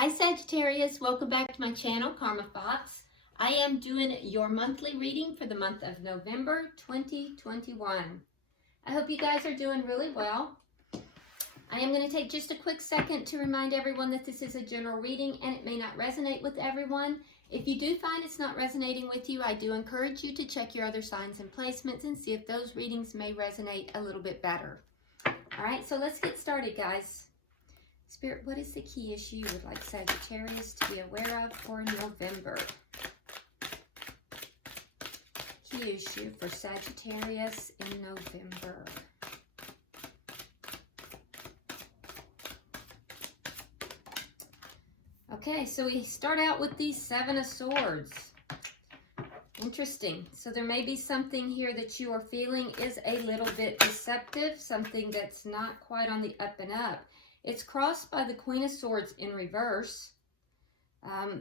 Hi Sagittarius, welcome back to my channel, Karma Fox. I am doing your monthly reading for the month of November 2021. I hope you guys are doing really well. I am going to take just a quick second to remind everyone that this is a general reading and it may not resonate with everyone. If you do find it's not resonating with you, I do encourage you to check your other signs and placements and see if those readings may resonate a little bit better. All right, so let's get started, guys. Spirit, what is the key issue you would like Sagittarius to be aware of for November? Key issue for Sagittarius in November. Okay, so we start out with the Seven of Swords. Interesting. So there may be something here that you are feeling is a little bit deceptive, something that's not quite on the up and up. It's crossed by the Queen of Swords in reverse.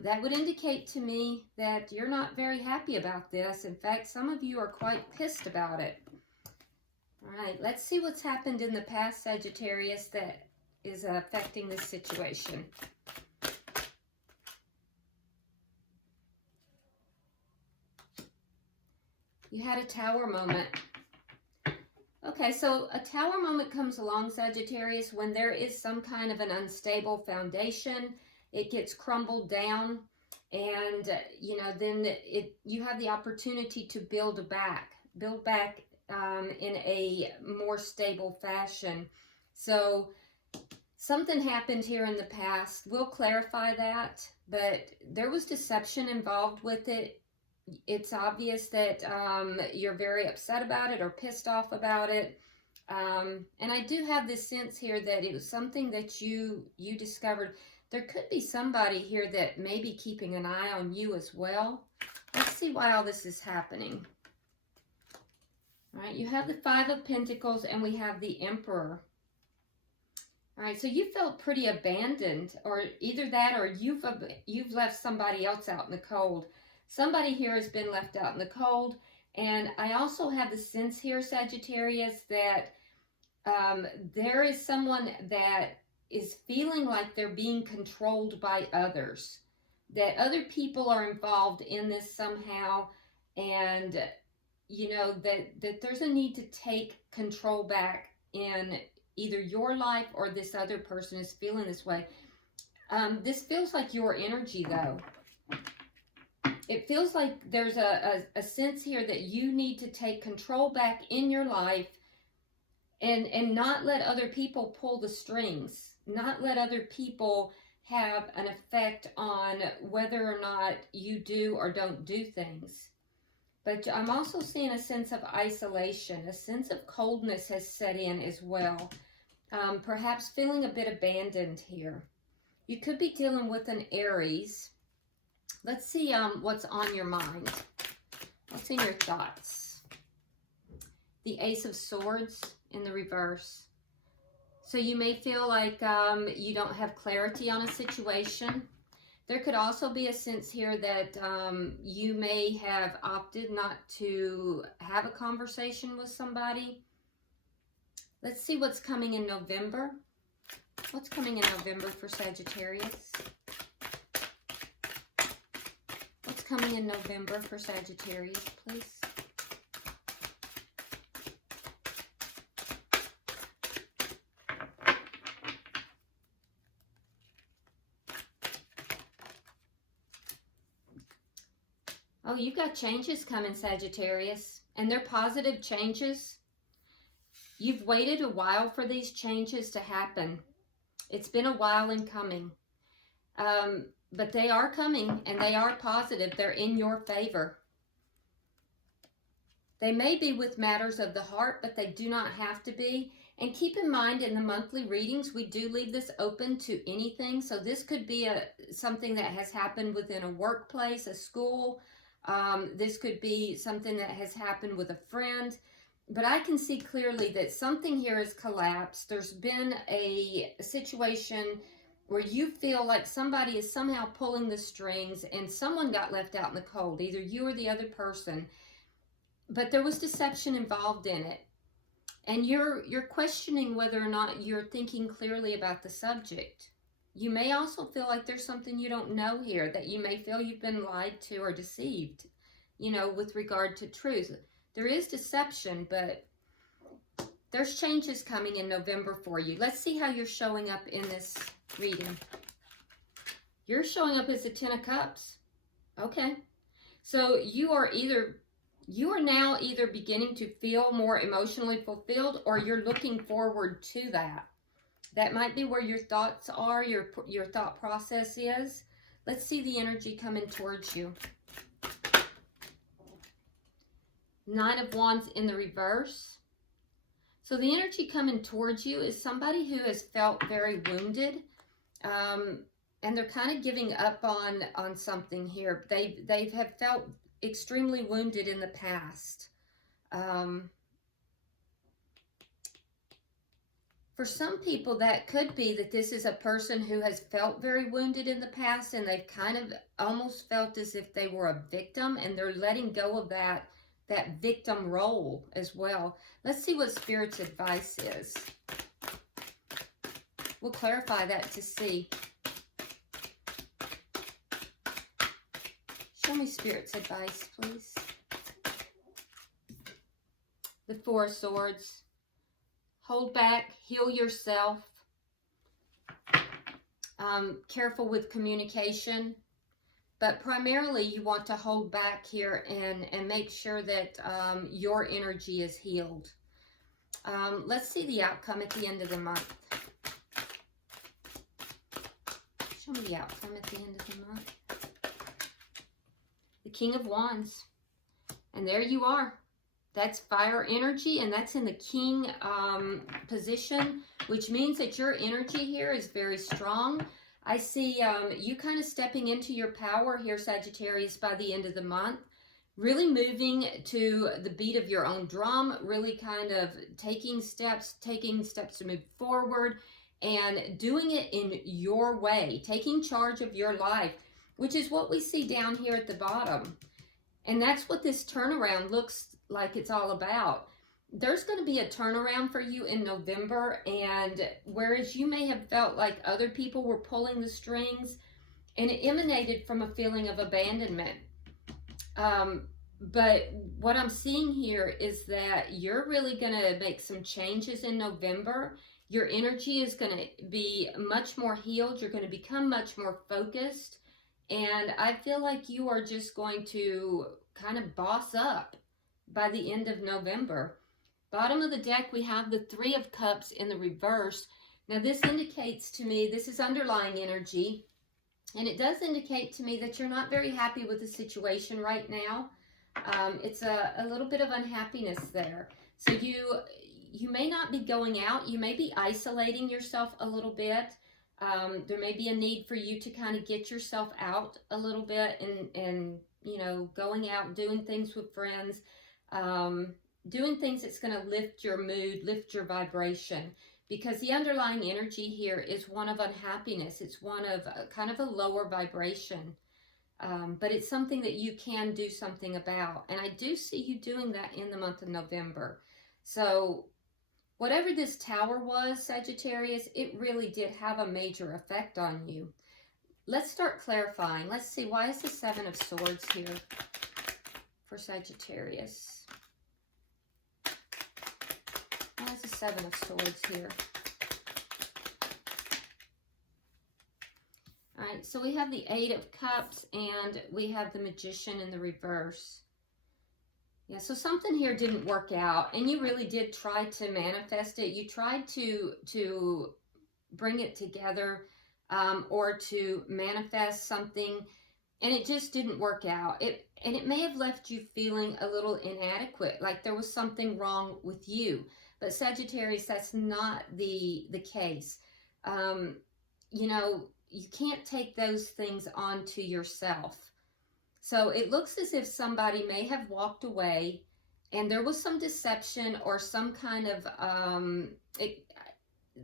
That would indicate to me that you're not very happy about this. In fact, some of you are quite pissed about it. All right, let's see what's happened in the past, Sagittarius, that is affecting this situation. You had a Tower moment. Okay, so a Tower moment comes along, Sagittarius, when there is some kind of an unstable foundation. It gets crumbled down, and then you have the opportunity to build back in a more stable fashion. So something happened here in the past. We'll clarify that, but there was deception involved with it. It's obvious that you're very upset about it or pissed off about it. And I do have this sense here that it was something that you discovered. There could be somebody here that may be keeping an eye on you as well. Let's see why all this is happening. All right, you have the Five of Pentacles and we have the Emperor. All right, so you felt pretty abandoned, or either that or you've left somebody else out in the cold. Somebody here has been left out in the cold. And I also have the sense here, Sagittarius, that there is someone that is feeling like they're being controlled by others. That other people are involved in this somehow. And, that there's a need to take control back in either your life or this other person is feeling this way. This feels like your energy, though. It feels like there's a sense here that you need to take control back in your life and not let other people pull the strings, not let other people have an effect on whether or not you do or don't do things. But I'm also seeing a sense of isolation, a sense of coldness has set in as well. Perhaps feeling a bit abandoned here. You could be dealing with an Aries. Let's see what's on your mind. What's in your thoughts? The Ace of Swords in the reverse. So you may feel like you don't have clarity on a situation. There could also be a sense here that you may have opted not to have a conversation with somebody. Let's see what's coming in November. What's coming in November for Sagittarius? Coming in November for Sagittarius, please. Oh, you've got changes coming, Sagittarius, and they're positive changes. You've waited a while for these changes to happen. It's been a while in coming. But they are coming, and they are positive. They're in your favor. They may be with matters of the heart, but they do not have to be. And keep in mind, in the monthly readings, we do leave this open to anything. So this could be something that has happened within a workplace, a school. This could be something that has happened with a friend. But I can see clearly that something here has collapsed. There's been a situation where you feel like somebody is somehow pulling the strings and someone got left out in the cold, either you or the other person. But there was deception involved in it. And you're questioning whether or not you're thinking clearly about the subject. You may also feel like there's something you don't know here, that you may feel you've been lied to or deceived, you know, with regard to truth. There is deception, but there's changes coming in November for you. Let's see how you're showing up in this reading. You're showing up as the Ten of Cups. Okay. So you are now either beginning to feel more emotionally fulfilled, or you're looking forward to that. That might be where your thoughts are, your thought process is. Let's see the energy coming towards you. Nine of Wands in the reverse. So the energy coming towards you is somebody who has felt very wounded, and they're kind of giving up on something here. They have felt extremely wounded in the past. For some people, that could be that this is a person who has felt very wounded in the past, and they've kind of almost felt as if they were a victim, and they're letting go of that victim role as well. Let's see what Spirit's advice is. We'll clarify that to see. Show me Spirit's advice, please. The Four of Swords. Hold back, heal yourself. Careful with communication. But primarily you want to hold back here and make sure that your energy is healed. Let's see the outcome at the end of the month. Show me the outcome at the end of the month. The King of Wands. And there you are. That's fire energy, and that's in the King position, which means that your energy here is very strong. I see you kind of stepping into your power here, Sagittarius, by the end of the month. Really moving to the beat of your own drum, really kind of taking steps to move forward and doing it in your way, taking charge of your life, which is what we see down here at the bottom. And that's what this turnaround looks like it's all about. There's going to be a turnaround for you in November, and whereas you may have felt like other people were pulling the strings, and it emanated from a feeling of abandonment. But what I'm seeing here is that you're really going to make some changes in November. Your energy is going to be much more healed. You're going to become much more focused. And I feel like you are just going to kind of boss up by the end of November. Bottom of the deck, we have the Three of Cups in the reverse. Now this indicates to me, this is underlying energy, and it does indicate to me that you're not very happy with the situation right now. It's a little bit of unhappiness there. So you may not be going out. You may be isolating yourself a little bit. There may be a need for you to kind of get yourself out a little bit and you know, going out, doing things with friends, doing things that's going to lift your mood, lift your vibration, because the underlying energy here is one of unhappiness. It's one of kind of a lower vibration, but it's something that you can do something about. And I do see you doing that in the month of November. So whatever this Tower was, Sagittarius, it really did have a major effect on you. Let's start clarifying. Let's see, why is the Seven of Swords here for Sagittarius? Why is the Seven of Swords here? All right, so we have the Eight of Cups and we have the Magician in the reverse. Yeah, so something here didn't work out, and you really did try to manifest it. You tried to bring it together, or to manifest something, and it just didn't work out. And it may have left you feeling a little inadequate, like there was something wrong with you. But Sagittarius, that's not the case. You know, you can't take those things onto yourself. So it looks as if somebody may have walked away, and there was some deception or some kind of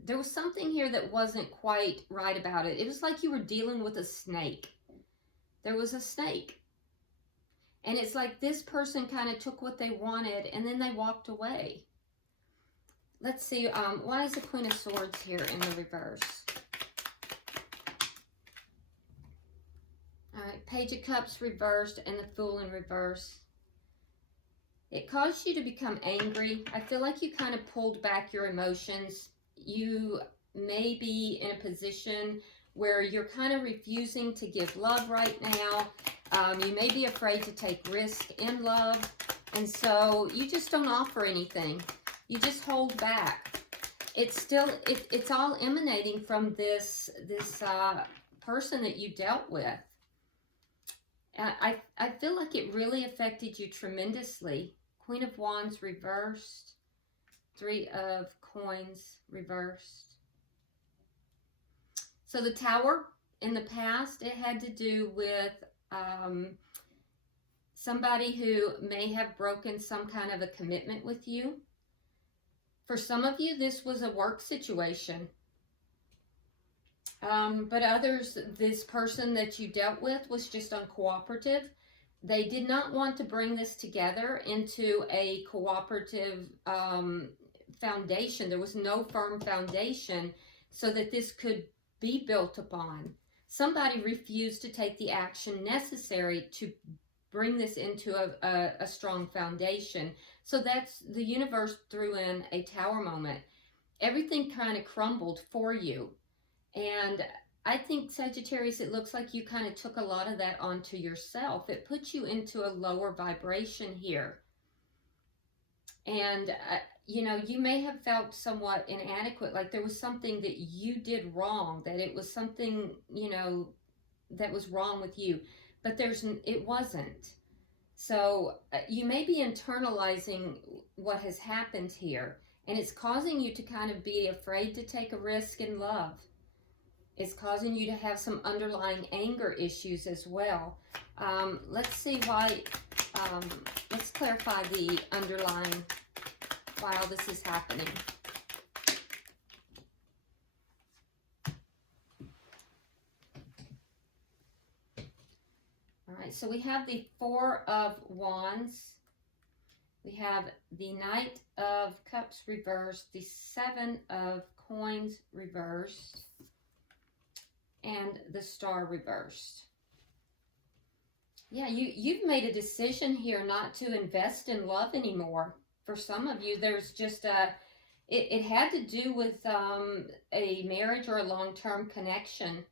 there was something here that wasn't quite right about it. It was like you were dealing with a snake. There was a snake. And it's like this person kind of took what they wanted and then they walked away. Let's see, why is the Queen of Swords here in the reverse? Page of Cups reversed and the Fool in reverse. It caused you to become angry. I feel like you kind of pulled back your emotions. You may be in a position where you're kind of refusing to give love right now. You may be afraid to take risk in love. And so you just don't offer anything. You just hold back. It's all emanating from this person that you dealt with. I feel like it really affected you tremendously. Queen of Wands reversed. Three of Coins reversed. So the Tower, in the past, it had to do with somebody who may have broken some kind of a commitment with you. For some of you, this was a work situation. But others, this person that you dealt with was just uncooperative. They did not want to bring this together into a cooperative foundation. There was no firm foundation so that this could be built upon. Somebody refused to take the action necessary to bring this into a strong foundation. So that's, the universe threw in a Tower moment. Everything kind of crumbled for you. And I think, Sagittarius, it looks like you kind of took a lot of that onto yourself. It puts you into a lower vibration here. And, you know, you may have felt somewhat inadequate, like there was something that you did wrong, that it was something, you know, that was wrong with you. But it wasn't. So you may be internalizing what has happened here. And it's causing you to kind of be afraid to take a risk in love. It's causing you to have some underlying anger issues as well. Let's see why, let's clarify the underlying, why all this is happening. All right, so we have the Four of Wands. We have the Knight of Cups reversed, the Seven of Coins reversed, and the Star reversed. Yeah, you've made a decision here not to invest in love anymore. For some of you, there's just it had to do with a marriage or a long-term connection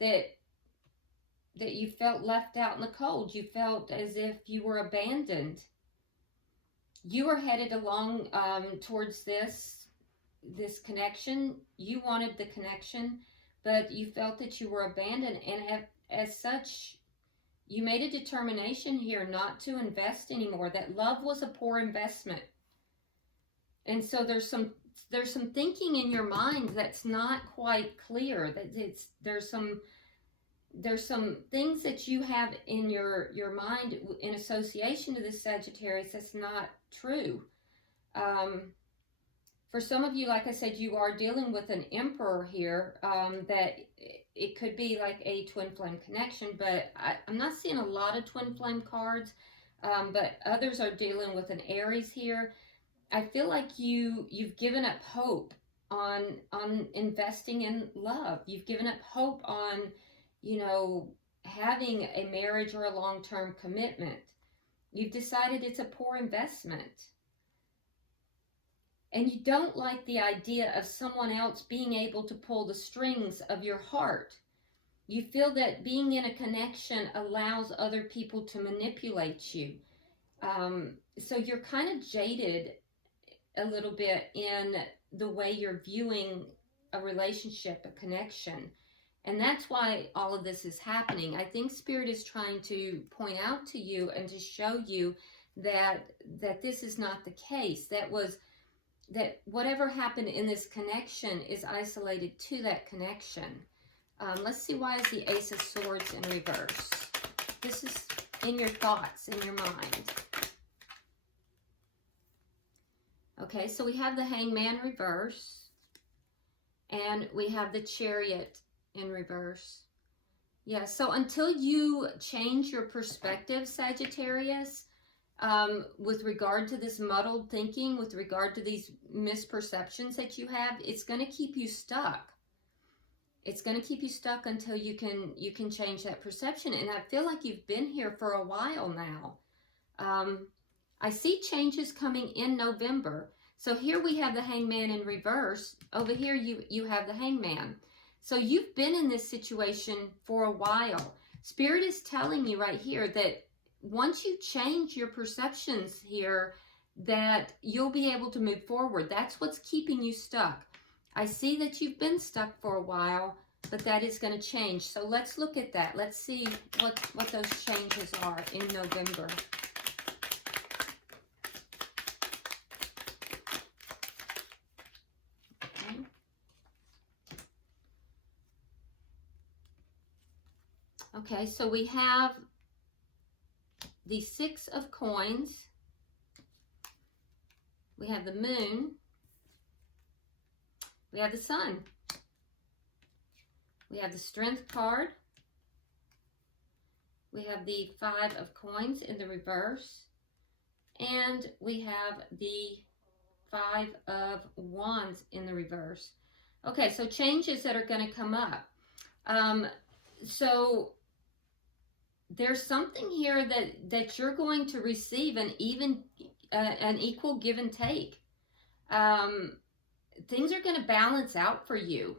that you felt left out in the cold. You felt as if you were abandoned. You were headed along towards this connection. You wanted the connection, but you felt that you were abandoned, and as such, you made a determination here not to invest anymore, that love was a poor investment. And so there's some thinking in your mind that's not quite clear, that there's some things that you have in your mind in association to this, Sagittarius, that's not true. For some of you, like I said, you are dealing with an Emperor here, that it could be like a twin flame connection, but I'm not seeing a lot of twin flame cards, but others are dealing with an Aries here. I feel like you've given up hope on investing in love. You've given up hope on, you know, having a marriage or a long-term commitment. You've decided it's a poor investment. And you don't like the idea of someone else being able to pull the strings of your heart. You feel that being in a connection allows other people to manipulate you. So you're kind of jaded a little bit in the way you're viewing a relationship, a connection. And that's why all of this is happening. I think Spirit is trying to point out to you and to show you that this is not the case. That whatever happened in this connection is isolated to that connection. Let's see, why is the Ace of Swords in reverse? This is in your thoughts, in your mind. Okay, so we have the Hangman reverse, and we have the Chariot in reverse. Yeah, so until you change your perspective, Sagittarius, with regard to this muddled thinking, with regard to these misperceptions that you have, it's going to keep you stuck. It's going to keep you stuck until you can change that perception. And I feel like you've been here for a while now. I see changes coming in November. So here we have the Hangman in reverse. Over here you have the Hangman. So you've been in this situation for a while. Spirit is telling you right here that once you change your perceptions here, that you'll be able to move forward. That's what's keeping you stuck. I see that you've been stuck for a while, but that is going to change. So let's look at that. Let's see what those changes are in November. Okay, so we have the Six of Coins. We have the Moon. We have the Sun. We have the Strength card. We have the Five of Coins in the reverse. And we have the Five of Wands in the reverse. Okay, so changes that are going to come up. So there's something here that you're going to receive an equal give and take. Things are going to balance out for you,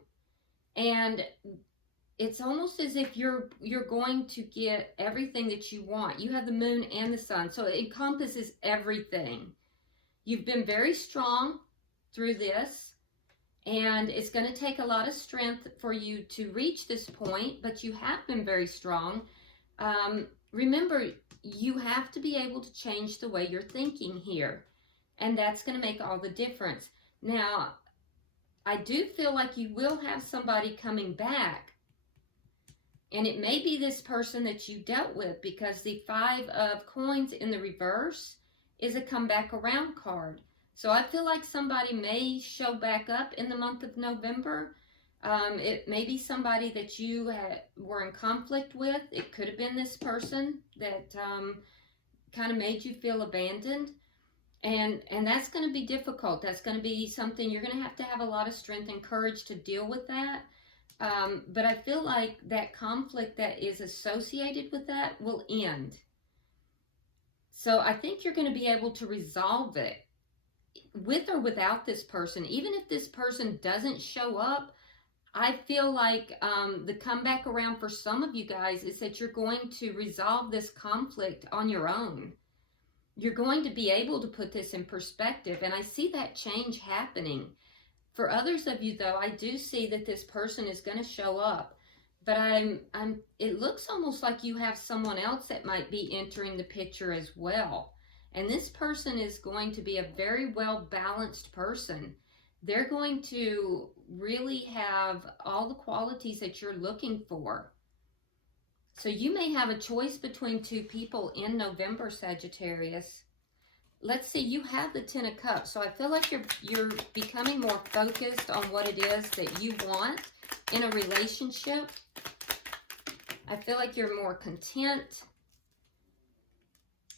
and it's almost as if you're going to get everything that you want. You have the Moon and the Sun, so it encompasses everything. You've been very strong through this, and it's going to take a lot of strength for you to reach this point, but you have been very strong. Remember, you have to be able to change the way you're thinking here, and that's going to make all the difference. Now, I do feel like you will have somebody coming back, and it may be this person that you dealt with, because the Five of Coins in the reverse is a come back around card. So I feel like somebody may show back up in the month of November. It may be somebody that you were in conflict with. It could have been this person that kind of made you feel abandoned. And that's going to be difficult. That's going to be something you're going to have a lot of strength and courage to deal with that. But I feel like that conflict that is associated with that will end. So I think you're going to be able to resolve it with or without this person. Even if this person doesn't show up, I feel like the comeback around for some of you guys is that you're going to resolve this conflict on your own. You're going to be able to put this in perspective, and I see that change happening. For others of you, though, I do see that this person is going to show up, but it looks almost like you have someone else that might be entering the picture as well. And this person is going to be a very well-balanced person. They're going to really have all the qualities that you're looking for. So you may have a choice between two people in November, Sagittarius. Let's see, you have the Ten of Cups. So I feel like you're becoming more focused on what it is that you want in a relationship. I feel like you're more content.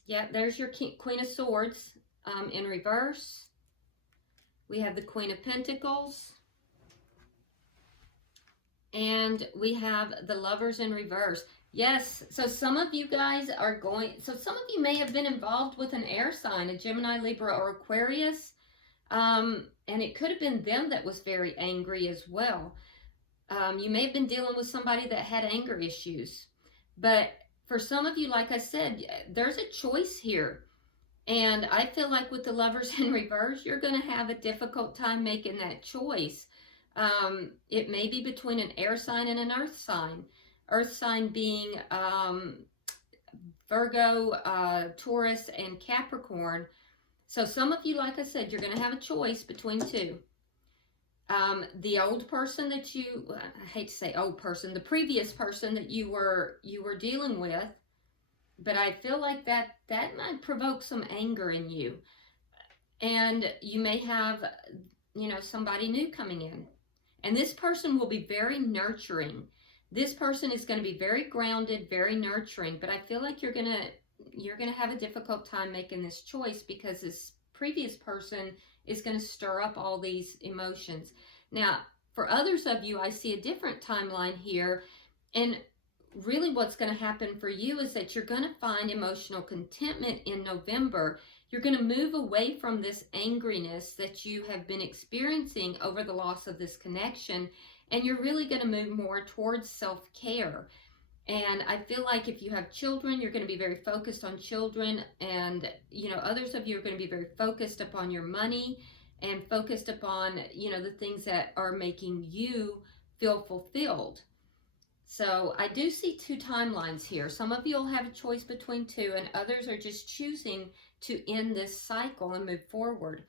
Yeah, there's your Queen of Swords in reverse. We have the Queen of Pentacles. And we have the Lovers in reverse. Yes, so some of you guys are some of you may have been involved with an air sign, a Gemini, Libra, or Aquarius. And it could have been them that was very angry as well. You may have been dealing with somebody that had anger issues. But for some of you, like I said, there's a choice here. And I feel like with the Lovers in reverse, you're going to have a difficult time making that choice. It may be between an air sign and an earth sign. Earth sign being Virgo, Taurus, and Capricorn. So some of you, like I said, you're going to have a choice between two. The old person that I hate to say old person, the previous person that you were dealing with, but I feel like that might provoke some anger in you. And you may have, somebody new coming in. And this person will be very nurturing. This person is going to be very grounded, very nurturing, but I feel like you're going to have a difficult time making this choice because this previous person is going to stir up all these emotions. Now, For others of you, I see a different timeline here. And really what's going to happen for you is that you're going to find emotional contentment in November. You're going to move away from this angriness that you have been experiencing over the loss of this connection. And you're really going to move more towards self-care. And I feel like if you have children, you're going to be very focused on children. And, you know, others of you are going to be very focused upon your money and focused upon, you know, the things that are making you feel fulfilled. So I do see two timelines here. Some of you will have a choice between two, and others are just choosing to end this cycle and move forward.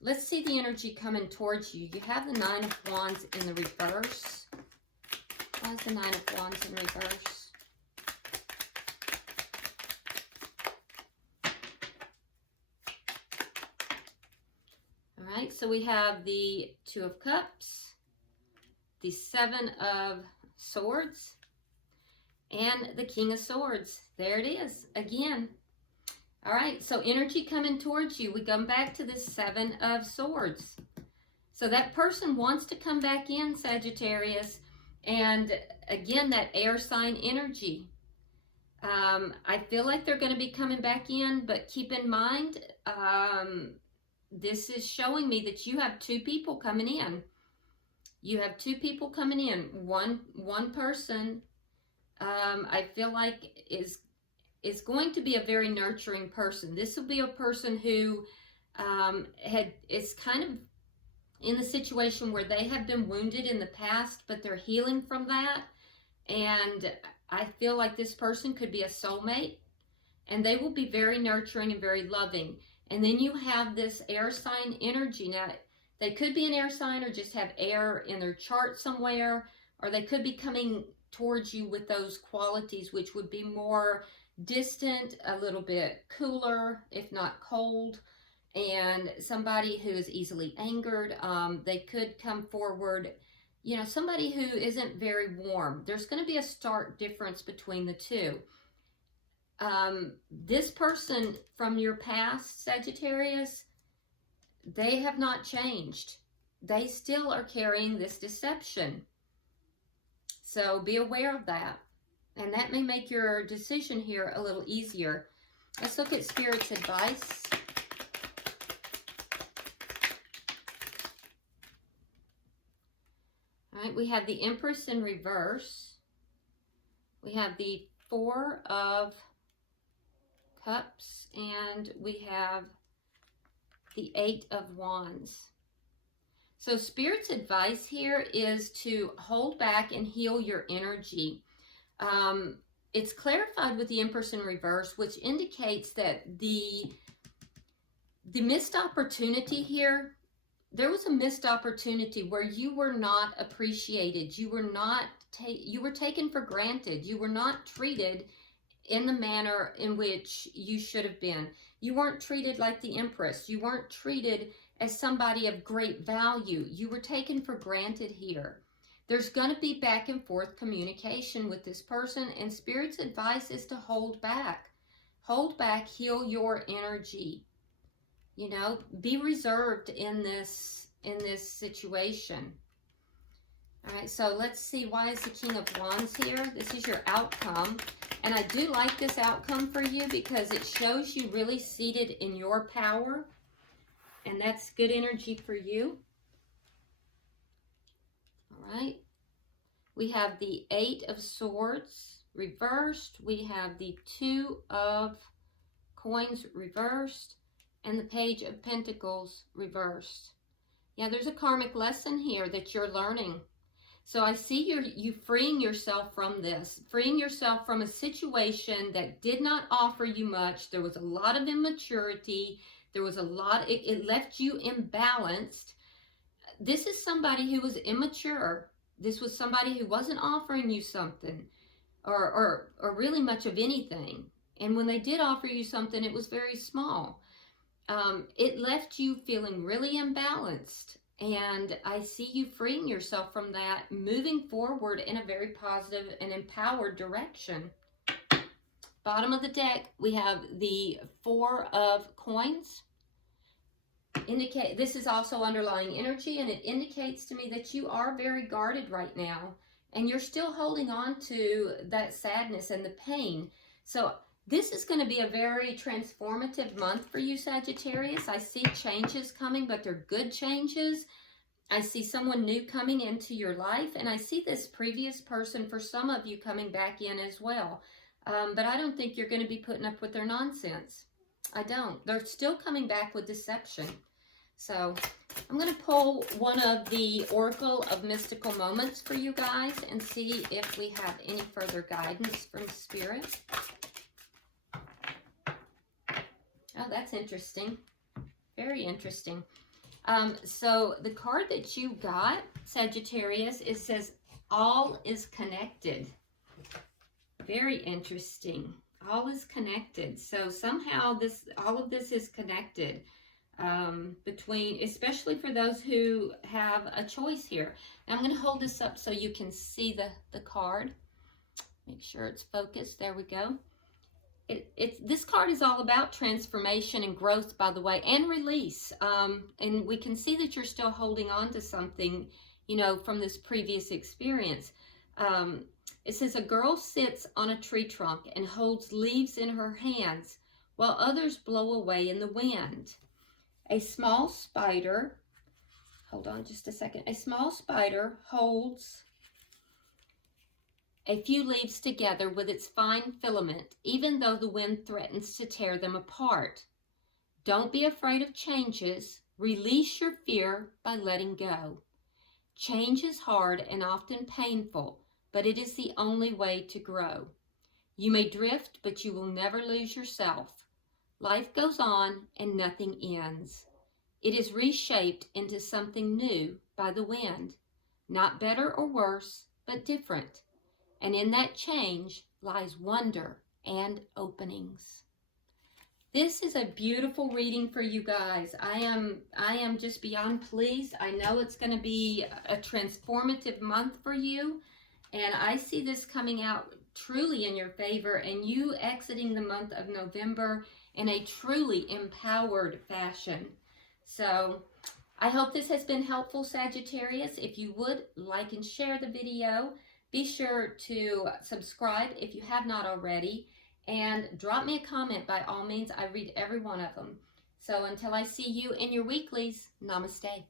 Let's see the energy coming towards you. You have the Nine of Wands in the reverse. Why is the Nine of Wands in reverse? All right, so we have the Two of Cups, the Seven of Swords, and the King of Swords. There it is again. All right, so energy coming towards you. We come back to the Seven of Swords. So that person wants to come back in, Sagittarius, and again, that air sign energy. I feel like they're going to be coming back in, but keep in mind, this is showing me that you have two people coming in. You have two people coming in. One person, I feel like is going to be a very nurturing person. This will be a person who is kind of in the situation where they have been wounded in the past, but they're healing from that. And I feel like this person could be a soulmate, and they will be very nurturing and very loving. And then you have this air sign energy. Now, they could be an air sign or just have air in their chart somewhere, or they could be coming towards you with those qualities, which would be more distant, a little bit cooler, if not cold, and somebody who is easily angered. They could come forward, you know, somebody who isn't very warm. There's going to be a stark difference between the two. This person from your past, Sagittarius, they have not changed. They still are carrying this deception. So be aware of that. And that may make your decision here a little easier. Let's look at Spirit's advice. All right, we have the Empress in reverse. We have the Four of Cups, and we have the Eight of Wands. So Spirit's advice here is to hold back and heal your energy. It's clarified with the Empress in reverse, which indicates that the missed opportunity here, there was a missed opportunity where you were not appreciated. You were taken for granted. You were not treated in the manner in which you should have been. You weren't treated like the Empress. You weren't treated as somebody of great value. You were taken for granted here. There's going to be back and forth communication with this person, and Spirit's advice is to hold back. Hold back, heal your energy. You know, be reserved in this situation. All right, so let's see, why is the King of Wands here? This is your outcome. And I do like this outcome for you because it shows you really seated in your power. And that's good energy for you. All right. We have the Eight of Swords reversed. We have the Two of Coins reversed. And the Page of Pentacles reversed. Yeah, there's a karmic lesson here that you're learning. So I see you freeing yourself from this, freeing yourself from a situation that did not offer you much. There was a lot of immaturity. There was a lot, it left you imbalanced. This is somebody who was immature. This was somebody who wasn't offering you something or really much of anything. And when they did offer you something, it was very small. It left you feeling really imbalanced. And I see you freeing yourself from that, moving forward in a very positive and empowered direction. Bottom of the deck, we have the Four of Coins. This is also underlying energy, and it indicates to me that you are very guarded right now, and you're still holding on to that sadness and the pain. So this is going to be a very transformative month for you, Sagittarius. I see changes coming, but they're good changes. I see someone new coming into your life, and I see this previous person, for some of you, coming back in as well. But I don't think you're going to be putting up with their nonsense. I don't. They're still coming back with deception. So I'm going to pull one of the Oracle of Mystical Moments for you guys and see if we have any further guidance from Spirit. Oh, that's interesting. Very interesting. So the card that you got, Sagittarius, it says, all is connected. Very interesting. All is connected. So somehow all of this is connected between, especially for those who have a choice here. Now I'm going to hold this up so you can see the card. Make sure it's focused. There we go. This card is all about transformation and growth, by the way, and release. And we can see that you're still holding on to something, you know, from this previous experience. It says, a girl sits on a tree trunk and holds leaves in her hands while others blow away in the wind. A small spider, hold on just a second. A small spider holds a few leaves together with its fine filament, even though the wind threatens to tear them apart. Don't be afraid of changes. Release your fear by letting go. Change is hard and often painful, but it is the only way to grow. You may drift, but you will never lose yourself. Life goes on and nothing ends. It is reshaped into something new by the wind. Not better or worse, but different. And in that change lies wonder and openings. This is a beautiful reading for you guys. I am just beyond pleased. I know it's going to be a transformative month for you, and I see this coming out truly in your favor, and you exiting the month of November in a truly empowered fashion. So I hope this has been helpful, Sagittarius. If you would like and share the video, be sure to subscribe if you have not already, and drop me a comment by all means. I read every one of them. So until I see you in your weeklies, namaste.